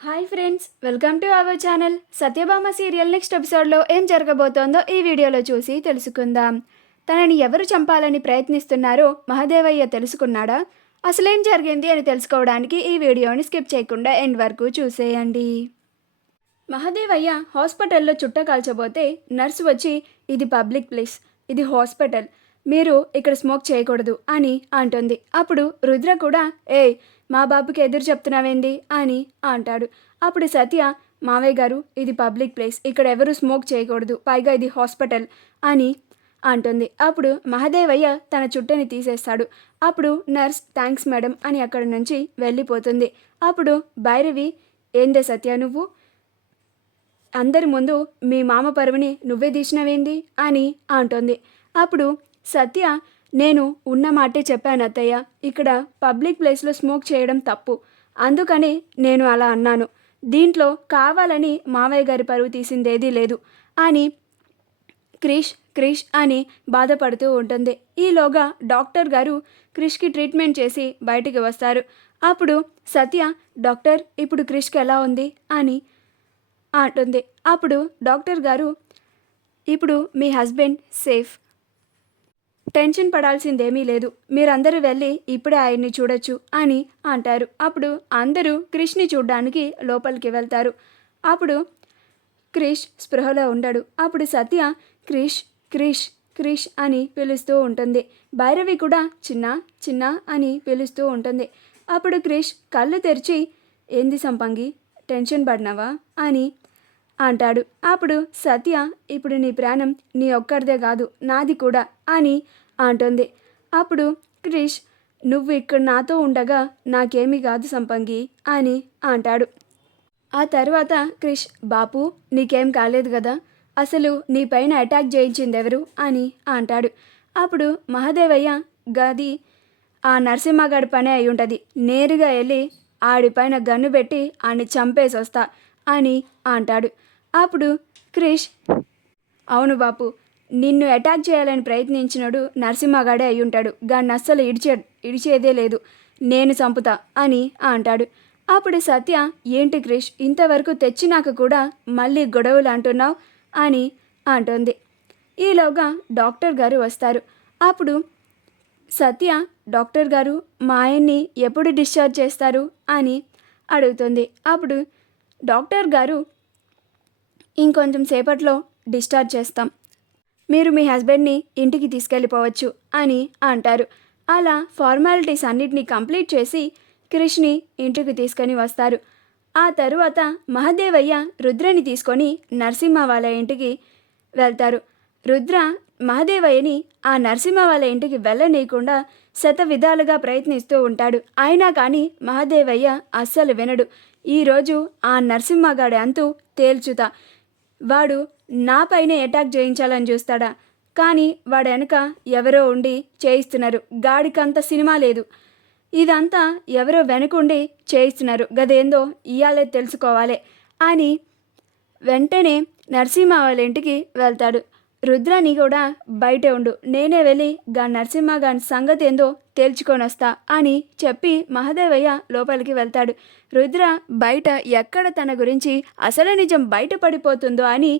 Hi friends, welcome to our channel. Satyabhama serial next ఎపిసోడ్లో ఏం జరగబోతోందో ఈ వీడియోలో చూసి తెలుసుకుందాం. తనని ఎవరు చంపాలని ప్రయత్నిస్తున్నారో మహదేవయ్య తెలుసుకున్నాడా? అసలేం జరిగింది అని తెలుసుకోవడానికి ఈ వీడియోని స్కిప్ చేయకుండా ఎండ్ వరకు చూసేయండి. మహదేవయ్య హాస్పిటల్లో చుట్ట కాల్చబోతే నర్సు వచ్చి, ఇది పబ్లిక్ ప్లేస్, ఇది హాస్పిటల్, మీరు ఇక్కడ స్మోక్ చేయకూడదు అని అంటుంది. అప్పుడు రుద్ర కూడా, ఏయ్ మా బాబుకి ఎదురు చెప్తున్నావేంది అని అంటాడు. అప్పుడు సత్య, మావయ్య గారు ఇది పబ్లిక్ ప్లేస్, ఇక్కడ ఎవరు స్మోక్ చేయకూడదు, పైగా ఇది హాస్పిటల్ అని అంటుంది. అప్పుడు మహదేవయ్య తన చుట్టని తీసేస్తాడు. అప్పుడు నర్స్ థ్యాంక్స్ మేడం అని అక్కడి నుంచి వెళ్ళిపోతుంది. అప్పుడు భైరవి, ఏందే సత్య నువ్వు అందరి ముందు మీ మామ పరువుని నువ్వే తీసినవేంది అని అంటుంది. అప్పుడు సత్య, నేను ఉన్న మాటే చెప్పాను అత్తయ్య, ఇక్కడ పబ్లిక్ ప్లేస్లో స్మోక్ చేయడం తప్పు, అందుకని నేను అలా అన్నాను, దీంట్లో కావాలని మావయ్య గారి పరువు తీసిందేదీ లేదు అని క్రిష్ అని బాధపడుతూ ఉంటుంది. ఈలోగా డాక్టర్ గారు క్రిష్కి ట్రీట్మెంట్ చేసి బయటికి వస్తారు. అప్పుడు సత్య, డాక్టర్ ఇప్పుడు క్రిష్కి ఎలా ఉంది అని అంటుంది. అప్పుడు డాక్టర్ గారు, ఇప్పుడు మీ హస్బెండ్ సేఫ్, టెన్షన్ పడాల్సిందేమీ లేదు, మీరందరూ వెళ్ళి ఇప్పుడే ఆయన్ని చూడొచ్చు అని అంటారు. అప్పుడు అందరూ క్రిష్ని చూడ్డానికి లోపలికి వెళ్తారు. అప్పుడు క్రిష్ స్పృహలో ఉండడు. అప్పుడు సత్య క్రిష్ క్రిష్ క్రిష్ అని పిలుస్తూ ఉంటుంది. భైరవి కూడా చిన్న చిన్న అని పిలుస్తూ ఉంటుంది. అప్పుడు క్రిష్ కళ్ళు తెరిచి, ఏంది సంపంగి, టెన్షన్ పడినావా అని అంటాడు. అప్పుడు సత్య, ఇప్పుడు నీ ప్రాణం నీ ఒక్కరిదే కాదు నాది కూడా అని అంటుంది. అప్పుడు క్రిష్, నువ్వు ఇక్కడ నాతో ఉండగా నాకేమీ కాదు సంపంగి అని అంటాడు. ఆ తర్వాత క్రిష్, బాపు నీకేం కాలేదు కదా, అసలు నీ పైన అటాక్ చేయించింది ఎవరు అని అంటాడు. అప్పుడు మహదేవయ్య, గది ఆ నరసింహగాడి పనే అయి ఉంటుంది, నేరుగా వెళ్ళి ఆడిపైన గన్ను పెట్టి ఆడిని చంపేసి వస్తా అని అంటాడు. అప్పుడు క్రిష్, అవును బాపు, నిన్ను అటాక్ చేయాలని ప్రయత్నించినడు నరసింహగాడే అయి ఉంటాడు, గాన్ని అస్సలు ఇడిచేదే లేదు, నేను చంపుతా అని అంటాడు. అప్పుడు సత్య, ఏంటి క్రిష్ ఇంతవరకు తెచ్చినాక కూడా మళ్ళీ గొడవలు అంటున్నావు అని అంటుంది. ఈలోగా డాక్టర్ గారు వస్తారు. అప్పుడు సత్య, డాక్టర్ గారు మా ఆయన్ని ఎప్పుడు డిశ్చార్జ్ చేస్తారు అని అడుగుతుంది. అప్పుడు డాక్టర్ గారు, ఇంకొంచెం సేపట్లో డిశ్చార్జ్ చేస్తాం, మీరు మీ హస్బెండ్ని ఇంటికి తీసుకెళ్ళిపోవచ్చు అని అంటారు. అలా ఫార్మాలిటీస్ అన్నిటినీ కంప్లీట్ చేసి క్రిష్ని ఇంటికి తీసుకొని వస్తారు. ఆ తరువాత మహదేవయ్య రుద్రని తీసుకొని నరసింహ వాళ్ళ ఇంటికి వెళ్తారు. రుద్ర మహదేవయ్యని ఆ నరసింహ వాళ్ళ ఇంటికి వెళ్ళనీయకుండా శత విధాలుగా ప్రయత్నిస్తూ ఉంటాడు. అయినా కానీ మహదేవయ్య అస్సలు వినడు. ఈరోజు ఆ నరసింహగాడి అంతు తేల్చుతా, వాడు నాపైనే అటాక్ చేయించాలని చూస్తాడా, కానీ వాడు వెనక ఎవరో ఉండి చేయిస్తున్నారు, గాడికంత సినిమా లేదు, ఇదంతా ఎవరో వెనకుండి చేయిస్తున్నారు, గదేందో ఇయాలే తెలుసుకోవాలి అని వెంటనే నరసింహ వాళ్ళ ఇంటికి వెళ్తాడు. రుద్రని కూడా బయటే ఉండు, నేనే వెళ్ళి నరసింహ గాని సంగతి ఏందో తేల్చుకొని వస్తా అని చెప్పి మహదేవయ్య లోపలికి వెళ్తాడు. రుద్ర బయట ఎక్కడ తన గురించి అసలు నిజం బయటపడిపోతుందో అని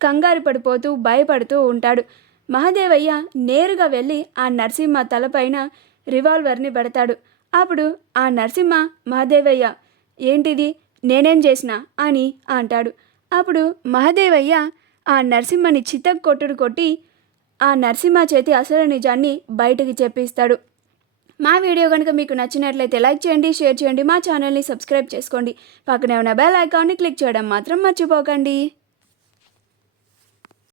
కంగారు పడిపోతూ భయపడుతూ ఉంటాడు. మహదేవయ్య నేరుగా వెళ్ళి ఆ నరసింహ తలపైన రివాల్వర్ని పెడతాడు. అప్పుడు ఆ నరసింహ, మహదేవయ్య ఏంటిది, నేనేం చేసినా అని అంటాడు. అప్పుడు మహదేవయ్య ఆ నరసింహని చితక్ కొట్టుడు కొట్టి ఆ నరసింహ చేతి అసలు నిజాన్ని బయటకు చెప్పిస్తాడు. మా వీడియో కనుక మీకు నచ్చినట్లయితే లైక్ చేయండి, షేర్ చేయండి, మా ఛానల్ని సబ్స్క్రైబ్ చేసుకోండి, పక్కనే ఉన్న బెల్ ఐకాన్ని క్లిక్ చేయడం మాత్రం మర్చిపోకండి.